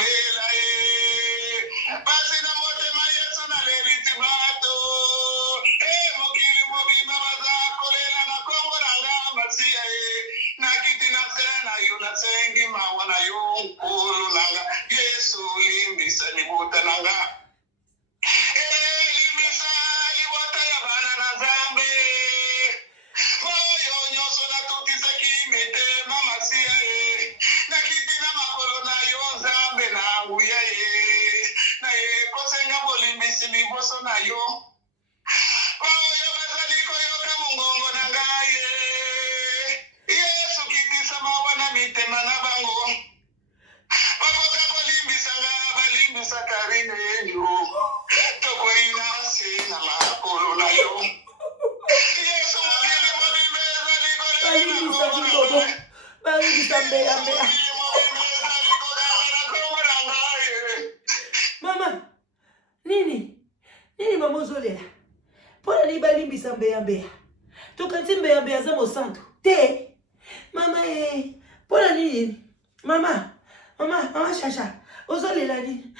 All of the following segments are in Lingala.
kulela basi na motema Yesu na leliti bato mokili mobima baza kolela na Kongo nanga masia na kiti na sena yo na sengi mawa na yo nkulu nanga Yesu limbisa libuta nanga limbisa liwata ya bana na Zambe moyo nyoso na tutisa kimete mama sia na kiti na makolo na yo Zambe na nguya na kosenga bolimbisi liboso na yo moyo bazaliko yo kamungongo na ngaye Yesu kitisa mawa na mitema na bango bakoka kolimbisa nga balimbisa karine yo toko ina se na makolo na yo Yesu mokili mobimeza Balimbisa kibobo. Balimbisa mbea mbea. Mama, nini? Nini mama ozolela? Pona ni balimbisa mbea mbea. Tokanti mbea mbea za mosantu. Te. Mama pona nini? Mama shasha. Ozolela nini?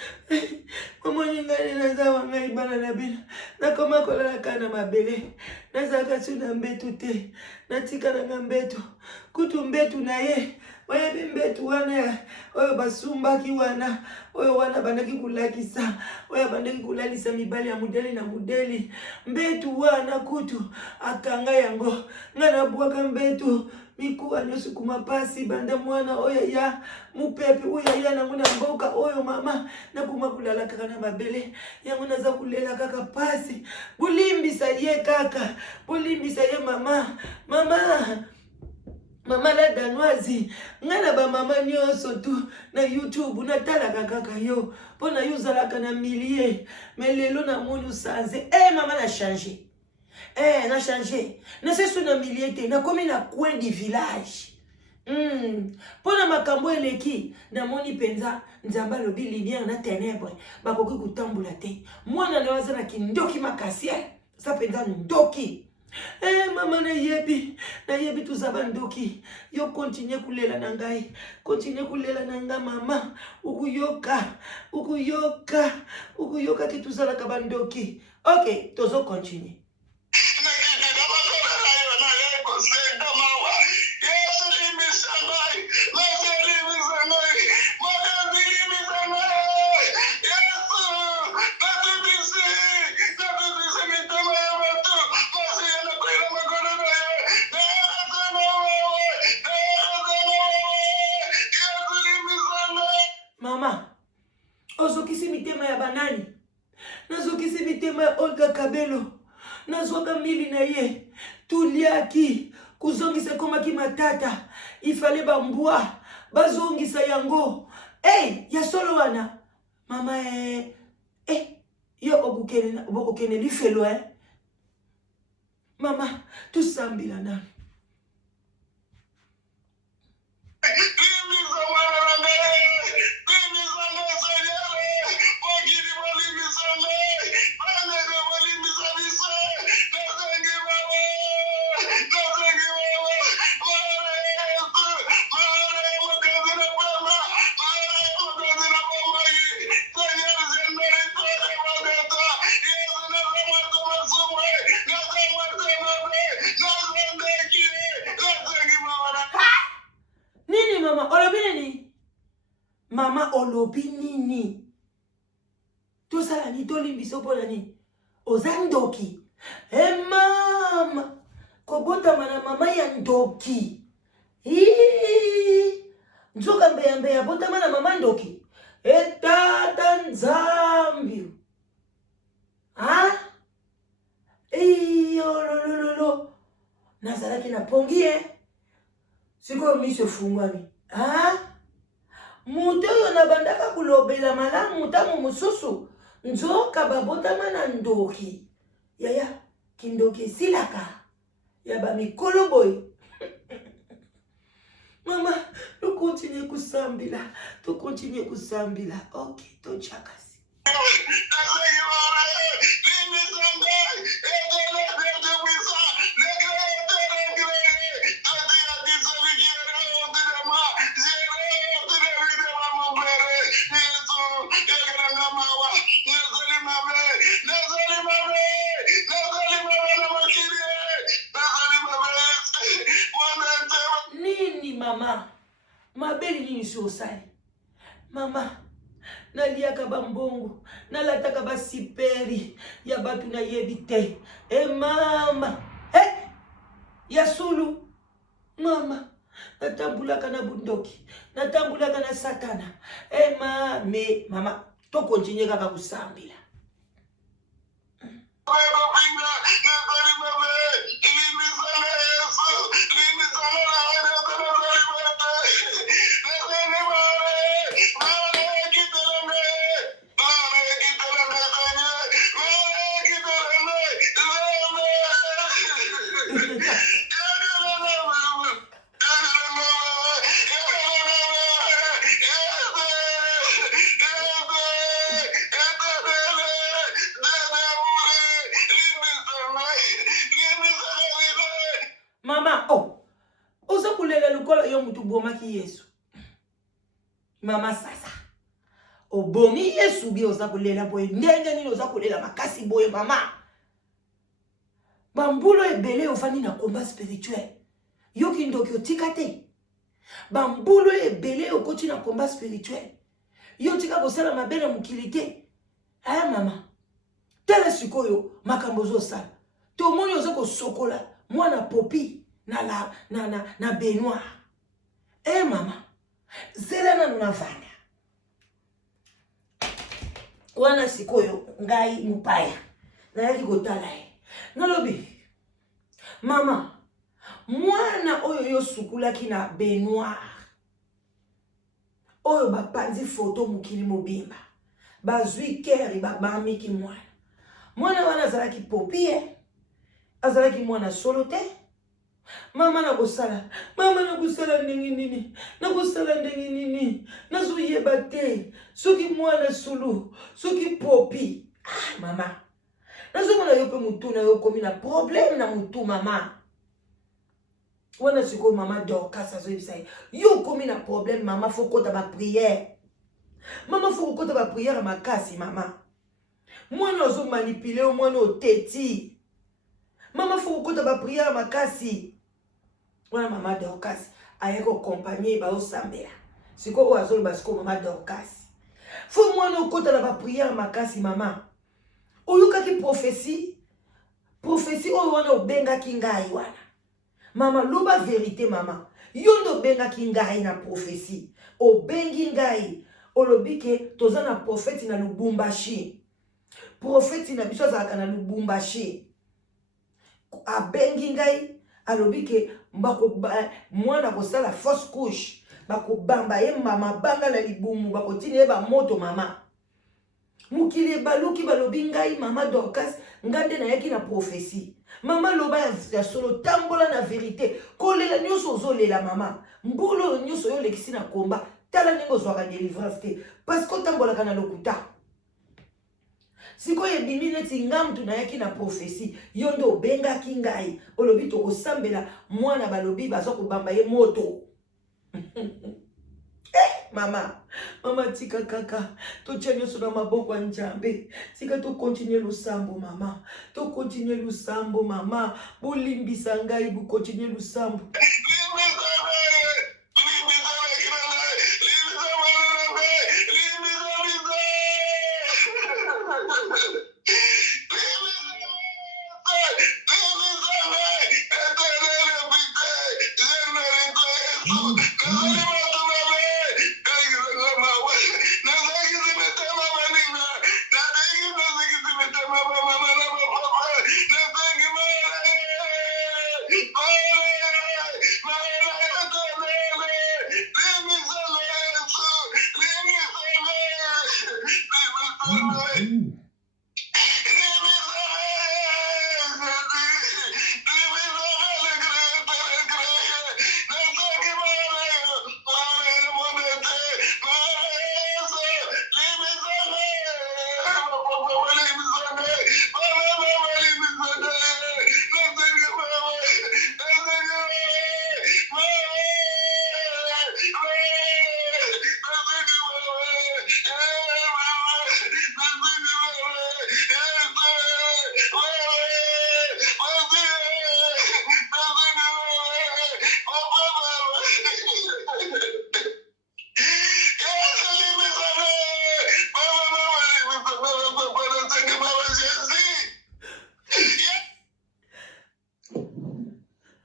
Mama nyingane naza wanga ibana na bina. Nakoma kola kana mabele. Nazaka suna mbetu te. Natika na mbetu. Kutu mbetu na ye. Oya mbetu wana. Oya basumbaki wana. Oya wana bandaki kulakisa. Oya bandaki kulalisa mibali ya mudeli na mudeli. Mbetu wana kutu. Akanga yango. Ngana buwaka mbetu. Mikuwa nyosu kumapasi banda mwana oya ya mupepe oya ya na muna mboka oyo mama na kuma kulala kaka na mabele yangu naza kulela kaka pasi bulimbisa ye kaka bulimbisa ye mama la danwazi ngana ba mama nyoso tu na YouTube natala kaka yo pona yuzalaka na milie melelo na monu sanze mama na changer na changé. Na se sous na miliete, na komi na coin du village. Pona makambo eleki, na moni penza, nzamba lobi lumière na ténèbre, bakoki kutambula te. Mwana na waza na kindoki makasie, sa penza ndoki. Mama na yebi tuzaba ndoki. Yo continue kulela na ngai. Continue kulela na nga mama. Ukuyoka ki tuzala kabandoki. Okay, tozo continue. Mama, ozokisi mitema ya banani. Nazokisi mitema ya Olga Kabelo. Nazwaka mili na ye. Tuliaki. Kuzongisa komaki matata. Ifale bambua. Bazongisa yango. Ya solo wana. Mama yo obukene lifelo Mama, tusambila nani. Mama olobi nini? Tosala ni tolimbiso pona ni. Ozandoki. Mama. Kobota mana mama ya ndoki. Nzoka mbea bota mana mama ndoki. Tata Nzambi. Lolo. Nazalaki na pongi Siko miso fungwami. Muto na bandaka kulobela malamu tamu mususu. Nzoka babotama na ndoki. Yaya, kindoki silaka. Yaba mikolo boy. Mama, tu continue kusambila. Ok, to chakasi. nyonso osali. Mama, naliaka bambongo, nalataka basiperi ya batu na yebi te. Mama, ya sulu. Mama, natambulaka na bundoki, natambulaka na satana. Mama, to continue kaka kusambila. Mama, oza kulela lukola yo mutu bomaki Yesu. Mama sasa, obomi Yesu bi oza kulela boye, ndenge nini oza kulela makasi boye mama. Bambulo ebele ofani na combat spirituel. Yoki ndoki otika te. Bambulo ebele okoti na combat spirituel. Yo tika kosala mabele mokili te. Aya mama, tele sikoyo makambo ozosala. Tomoni oza kosokola mwana Popi na Benoit. Mama, zela na navanda. Wana sikoyo ngai mupaya. Na yaki kotala ye. Nalobi, mama, mwana oyo yo sukulaki na Benoit. Oyo bapanzi foto mukili mobimba. Bazwi keri babamiki mwana. Mwana wana azalaki Popi azalaki mwana solo te. Mama nakusala ndenge nini. Nakusala ndenge nini. Nazoyeba te. Soki mwana sulu, soki Popi. Mama. Nazomona yo pe mutu na yo komi na problème na mutu mama. Wana siko mama Dorcas azoyebisa yo komi na problème mama, faut kota ba prière. Mama faut kota ba prière makasi mama. Mwana ozo manipuler mwana oteti. Mama faut kota ba prière makasi. Wana mama Dorcas ayeko accompagner ba osambela. Siko o azolo basiko mama Dorcas. Faut mwana okota na ba prière makasi mama. Oyokaki prophétie oyo wana obengaki ngai wana. Mama, loba vérité mama. Yondo bengaki ngai na prophétie. Obengi ngai. Olobike toza na prophète na Lubumbashi. Prophète na biso azalaka na Lubumbashi. Abengi ngai. Alobike mwana kosala fausse couche. Bako bamba ye mama banga na libumu. Bako tine ye ba moto mama. Mukile baluki balobi ngai mama Dorcas ngande na yaki na prophétie. Mama loba ya solo tambola na vérité. Kolela nyonso ozolela mama. Mbolo nyonso yo lekisi na komba. Tala ningo zwaka délivrance te. Parce que tambola kana lokuta. Siko yebimi neti ngamtu na yaki na prophétie. Yondo benga kingai. Olobi to osambela mwana balobi bazo kubamba ye moto. Mama tika kaka to chenyo suna maboko njambe tika to continuer lusambo mama to continuer lusambo mama bolimbisa ngai bu continuer lusambo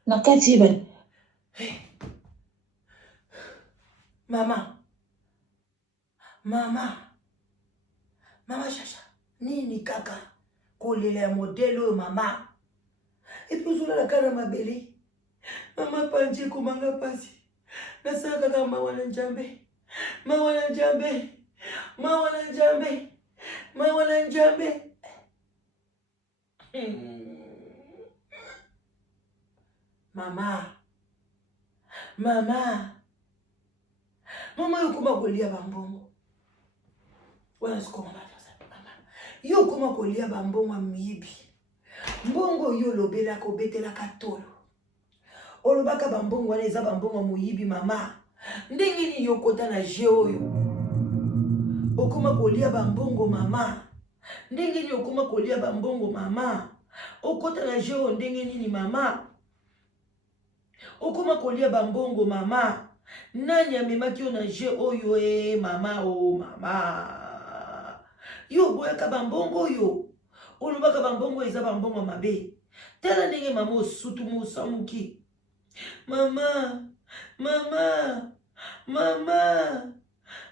nakati ba. Hey. Mama Shasha, nini kaka kolela ya modelo mama? Epuzula la kana mabele. Mama panje kumanga pasi. Nasaka kaka mawana njambe. Mawana njambe. Mama yokuma kolia bambongo. Wana sikoma mama. Yokuma kolia bambongo miyibi. Mbongo yo lobela ko betela katolo. Olobaka bambongo wana eza bambongo muyibi mama. Ndenge ni yokota na je oyo. Okuma kolia bambongo mama. Ndenge ni okuma kolia bambongo mama. Okota na je oyo ndenge nini mama. Okuma kolia bambongo mama. Nani amemaki yo na je oyo mama o mama. Yo boyaka bambongo yo. Olobaka bambongo eza bambongo mabe. Tala ndenge mama osutu musamuki. Mama.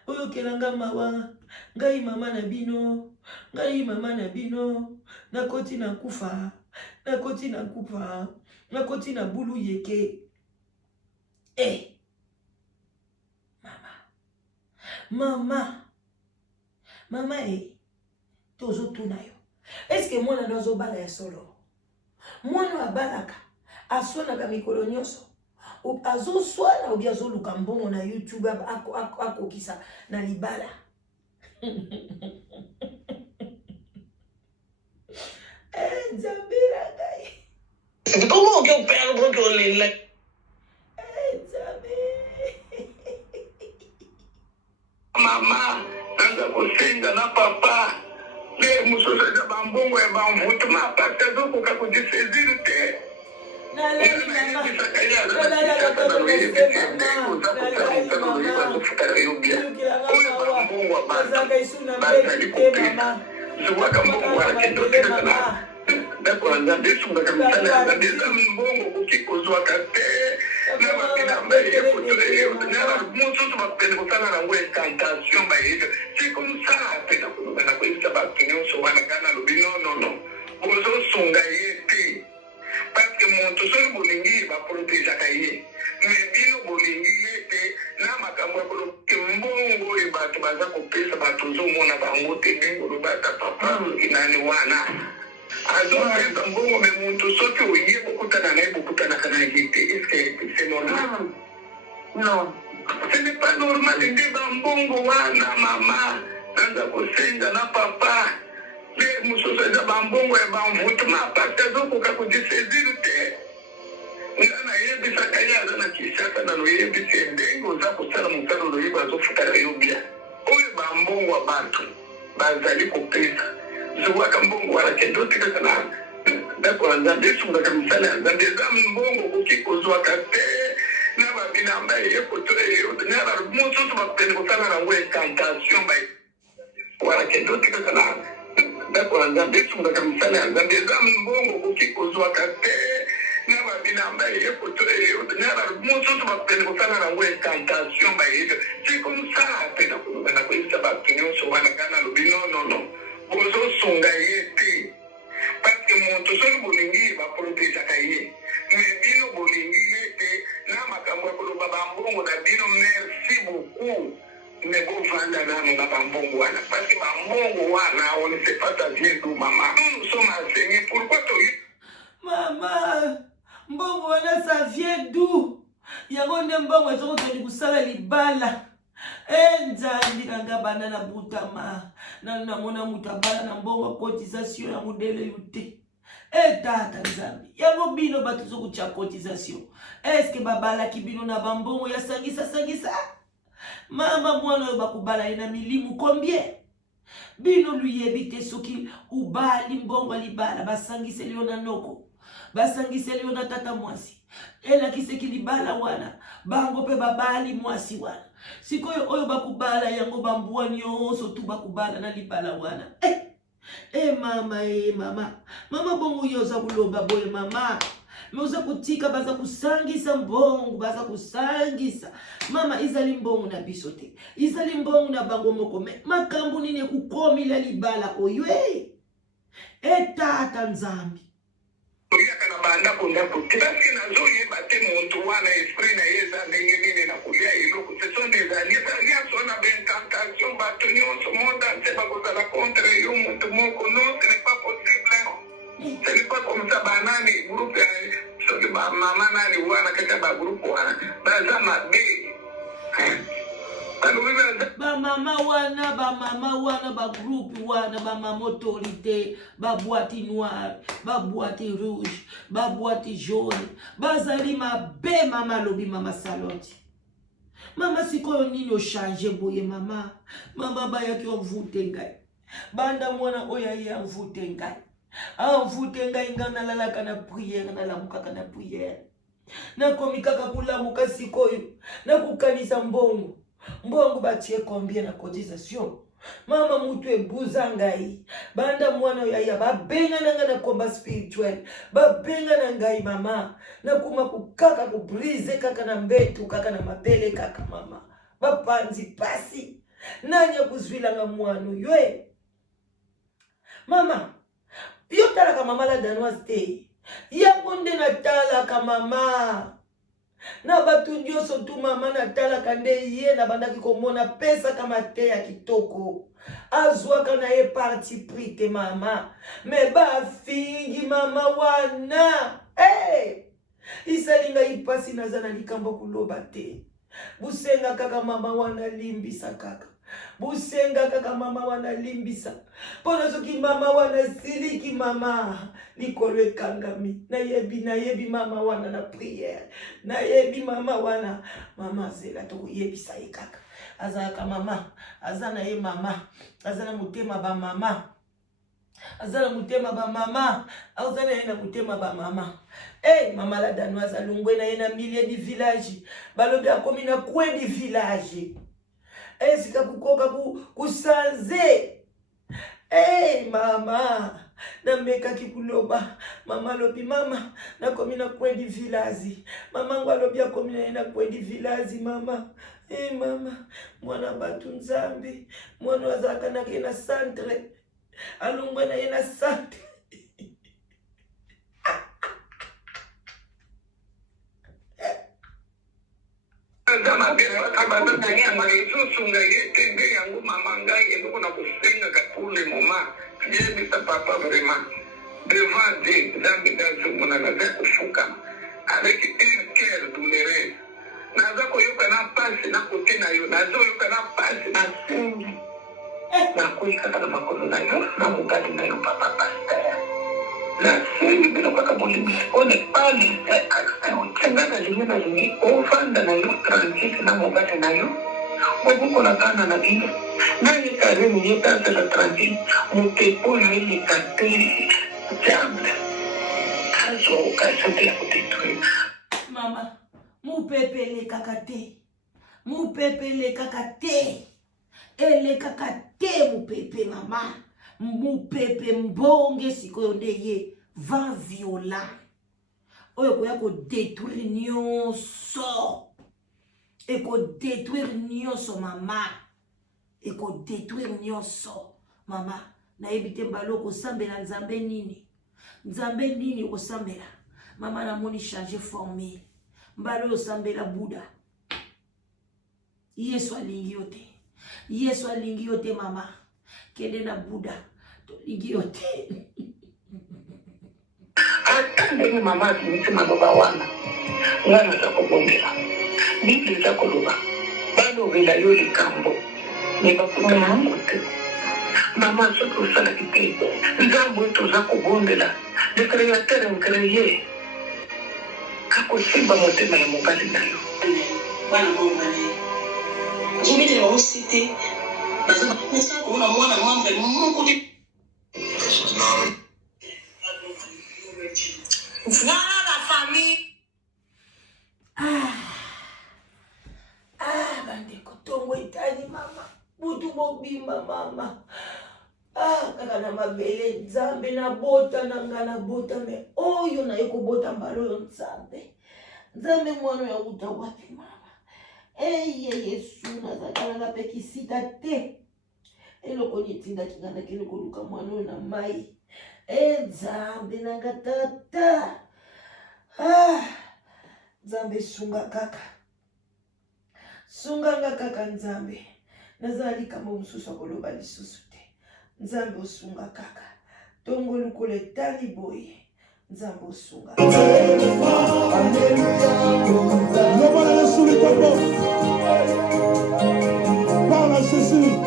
Oyo kelanga mawa. Ngai mama na bino. Nakoti na kufa. Nakoti na bulu yeke. Mama tozo tuna yo. Est-ce que mwana dozo bala ya solo? Mwana abalaka asonaka mikolo nyonso. Azo swana obi azo luka mbongo na YouTube akokisa na libala. Nzambira gai. Comment on perd bon qu'on est là? Mama, nanga kusenga na papa. Le musosa da bambongo ya bamvutu mapata zoko kakujiseziri te. Parce que mon tout seul bolingi va protéger à Kaye. Mais bino bolingi yete na makambo ya koloke mbongo e bato baza kopesa bato zo mona bango te bengo lo bata papa inani wana. Azo pesa mbongo me muntu soki oye bokutana na bokutana kana yete. Est-ce que c'est normal? Non. Ce n'est pas normal de bambongo wana mama. Nanda kosenga na papa. Le musosa za bambongo ya bamvutu mapata zoko kakujiseziri te. Ngana yebisa kayaza na Kinshasa na loyebisa ndengo za kusala musala loyeba zofuta yobia. Oyo bambongo abantu bazali kopesa. Zuwaka mbongo wala kendo tika kana. Dako nzambe sunga kamisala nzambe za mbongo kukikozwa kate. Na babinamba yekotre yo. Nyara musosa bakupende kusala na ngwe tentation bai. Wala kendo tika kana. Dako nzambe sunga kamisala nzambe za mbongo kukikozwa kate. Na babinamba yekotre yo. Nyara musosa bakupende kusala na ngwe tentation bai. C'est comme ça pena kulubana kwa isa bakinyo so wana kana lubino no. Bozo songa yete. Parce que mon tout seul bolingi va protéger kaye. Mais bino bolingi yete na makambo ya koloba bambongo na bino merci beaucoup. Mais bon vanda na bambongo wana parce que bambongo wana on ne sait pas ça vient d'où maman. Nous sommes enseignés pourquoi toi Maman, mbongo wana ça vient d'où? Yango nde mbongo ezoko toni kusala libala. Nzambi kanga bana na butama na mona mutabala na mbongo cotisation ya modele yute. Tata Nzambi yango bino batu zo kucha cotisation. Est-ce que babala kibino na bambongo ya sangisa? Mama mwana yo bakubala ina milimu combien? Bino luyebite soki ubali mbongo libala basangise liona noko. Basangise liona tata mwasi. Ela kiseki libala wana bango pe babali mwasi wana. Sikoyo oyo bakubala yango bambuwa nyonso tu bakubala na libala wana. Mama. Mama bongo yoza kuloba boye mama. Meuza kutika baza kusangisa mbongo, baza kusangisa. Mama izali mbongo na bisote. Izali mbongo na bango moko. Makambu nini kukomi la libala oywe. Tata Nzambi. Oya kana banda kunda kutibasi na zoye bate muntu wana esprit na yeza ndenge nini na kulia ilo kusesonde za lia sona ben tentation batu nyonso monde entier bakozala contre yo muntu moko. Non, ce n'est pas possible. Ce n'est pas comme ça. Banani groupe ya soki ba mama nani wana kaka ba groupe wana baza mabe. Ba mama wana, ba groupe wana, ba mama autorité, ba boîte noire, ba boîte rouge, ba boîte jaune, bazali mabe mama lobi mama saloti. Mama sikoyo nini o changer boye mama. Mama bayaki onvute ngai. Banda mwana oya ya onvute ngai. Onvute ngai ngana lalaka na prière na lamuka na prière. Na komikaka kulamuka sikoyo, na kukanisa mbongo. Mbongo batie combien na cotisation. Mama mutu ebuza ngai. Banda mwana yaya babenga nanga na komba spirituel. Babenga na ngai mama. Na kuma kukaka kubrise kaka na mbetu kaka na mapele kaka mama. Bapanzi pasi. Nanya kuzwila nga mwanu ywe. Mama. Yo talaka mama la danoise te. Ya bonde na talaka mama. Na batu nyonso tu mama na talaka nde ye na bandaki komona pesa kama te ya kitoko. Azwaka na ye parti pris te mama. Me ba fingi mama wana. Isalinga ipasi nazana likambo kuloba te. Busenga kaka mama wana limbisa kaka. Busenga kaka mama wana limbisa. Pona soki mama wana siliki mama. Likolo ekangami. Na yebi mama wana na prière. Na yebi mama wana. Mama zela toko yebisa ye kaka. Azaka mama. Azana ye mama. Azana mutema ba mama. Azana mutema ba mama. Azana ye na mutema ba mama. Mama la danoise alungwe na ye na milieu di village. Balobi akomi na kwe di village. Sika kukoka kusanze. Mama. Na meka kikuloba. Mama lobi mama. Na komi na kwe di village. Mama ngwa lobi ya komi na ye na kwe di village mama. Mama. Mwana batu Nzambi. Mwana wazaka na kena centre. Alungwe na ye na centre. Kama bere wakabata tanya malizo sunga yete nge yangu mama ngai endo na kusenga kapule mama yebi sa papa vraiment devant Dieu Nzambi dazu mona na kufuka avec un cœur douloureux naza koyoka na pasi na kote na yo nazo yoka na pasi na singi na kuika na makolo na yo na mukadi na yo papa pasteur la singi bila kwa boli on est pas les Tengana zingine zingi ofanda na yo transit na mugate na yo obuko na kana na bino nani karimu yeta la transit mutepo yeli kateri jambe kazo kazote ya kutetwe mama mupepele kakate mupepele kakate ele kakate mupepe mama mupepe mbonge sikoyo ndeye vent violent oyo koya ko détruire nyonso eko détruire nyonso mama eko détruire nyonso mama na ebite mbalo ko sambela Nzambe nini ko sambela mama na moni changer formule mbalo sambela Buddha Yesu alingi yote mama kende na Buddha to lingi yote atande mama zimisema baba wana ngana za kubondela Biblia za kuluba bado vila yoli kambo nibakuta mkote mama soto sana kipego nzambo ito za kubondela de créateur nkréé kako simba motema ya mobali nayo bana mongane jimite wa usite bazama nesa kuona mwana mwambe mukudi Voilà la famille. Bande kotongo itani mama. Butu mobimba mama. Ah, kaka na mabele nzambe na bota na bota me oyo na yeko bota mbalo yo nzambe. Nzambe mwana ya uta wapi mama. Eye Yesu na zakana na pekisita te. Eloko nyetinda kingana kile koluka mwana na mai. Nzambe na gatata. Ah, nzambe sunga kaka. Sunga kaka nzambe. Nazali kama mususu koloba lisusu te. Nzambe osunga kaka. Tongo lukole tali boye. Nzambe osunga. Levant les sous les tableaux. Parle à Jésus.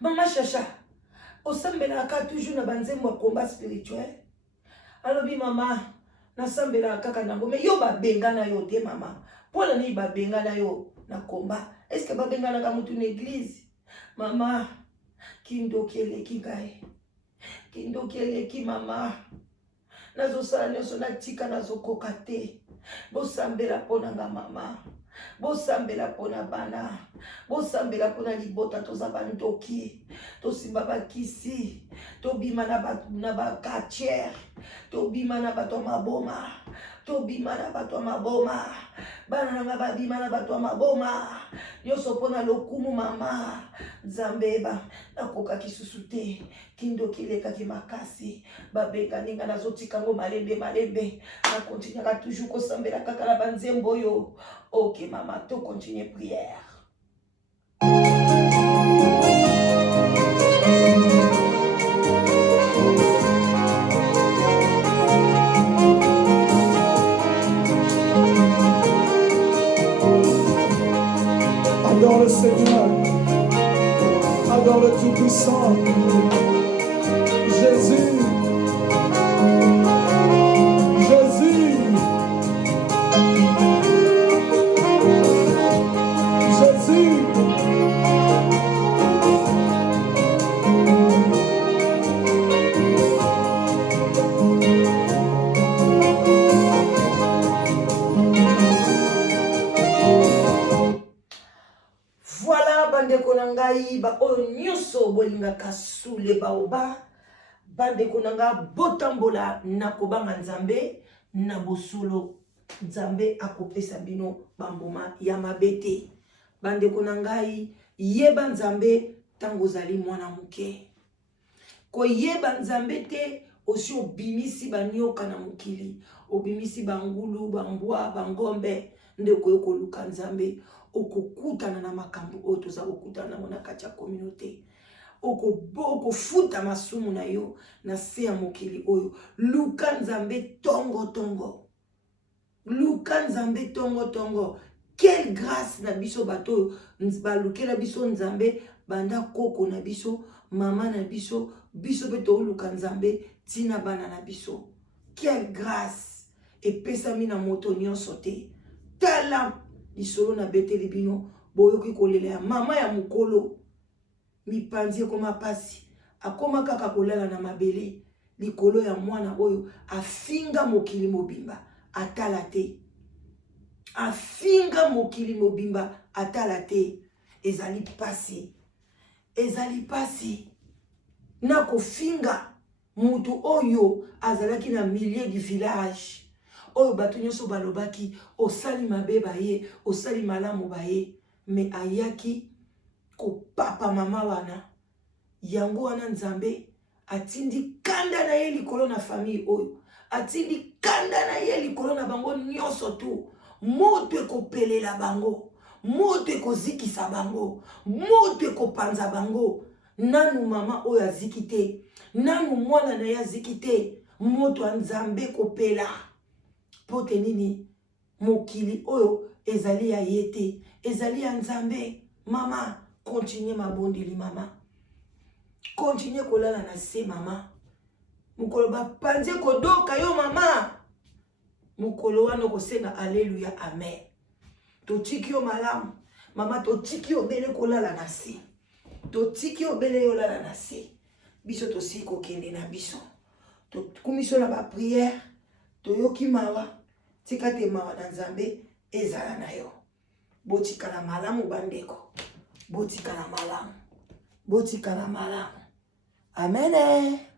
Maman Chacha, osambelaka toujours na banzembo ya combat spirituel. Alobi mama, nasambelaka kaka nango me yo babengana yo te mama. Pona ni babengana yo na combat. Est-ce que babengana ka mutu na église? Mama, kindokeleki ngai. Kindokeleki mama. Nazosala nyonso natika nazokoka te. Bosambela pona nga mama. Bosambela pona bana. Bosambela pona libota toza bandoki. Tosimba bakisi. Tobima na ba quartier. Tobima na bato maboma. Tobima na bato maboma. Bana na babima na bato maboma. Yoso pona lokumu mama. Nzambeba nakoka kisusu te. Kindo kileka kimakasi. Babeka ninga nazotika ngo malembe. Na continuera toujours kosambela kaka na banzembo yo. Ok maman, to continue prière. Adore le Seigneur. Adore le Tout-Puissant. Jésus. Jésus. Jésus. Voilà bandeko na ngai ba oyo nyonso bolingaka sule baoba. Bandeko na nga botambola na kobanga nzambe na bosolo. Nzambe akopesa bino bamboma ya mabete. Bandeko na ngai yeba nzambe tango zali mwana muke. Ko yeba nzambe te osi obimisi banyoka na mukili. Obimisi bangulu, bambwa, bangombe. Ndeko yoko luka nzambe. Okokutana na makambo oyo toza kokutana na kati ya communauté. Okofuta masumu na yo na se ya mokili oyo. Luka nzambe tongo. Luka nzambe tongo. Quelle grâce na biso bato balukela biso nzambe banda koko na biso, mama na biso, biso beto luka nzambe tina bana na biso. Quelle grâce epesami na moto nyonso te. Tala lisolo na beteli bino boyoki kolela ya mama ya mukolo mipanzi ekoma pasi akoma kaka kolala na mabele likolo ya mwana oyo afinga mokili mobimba atala te. Afinga mokili mobimba atala te. Ezali pasi na kofinga mutu oyo azalaki na milieu du village. Oyo bato nyonso balobaki osali mabe baye, osali malamu baye, me ayaki ko papa mama wana. Yango wana nzambe atindi kanda na ye likolo na famille oyo. Atindi kanda na ye likolo na bango nyonso tu. Moto ekopelela bango, moto ekozikisa bango, moto ekopanza bango. Nanu mama oyo aziki te, nanu mwana na ye aziki te, moto ya nzambe kopela. Pote nini mokili oyo ezali ya yete, ezali ya nzambe. Mama, continue mabondeli mama. Continue kolala na se mama. Mukolo ba panze kodoka yo mama. Mukolo wana kosenga alleluya amen. Totiki yo malamu. Mama totiki yo bele kolala na se. Totiki yo bele yo lala na se. biso tosili kokende na biso tokumiso na bapriere toyoki mawa tika te mawa na Nzambe ezala na yo. Botikala malamu bandeko, botikala malamu, botikala malamu. Amen.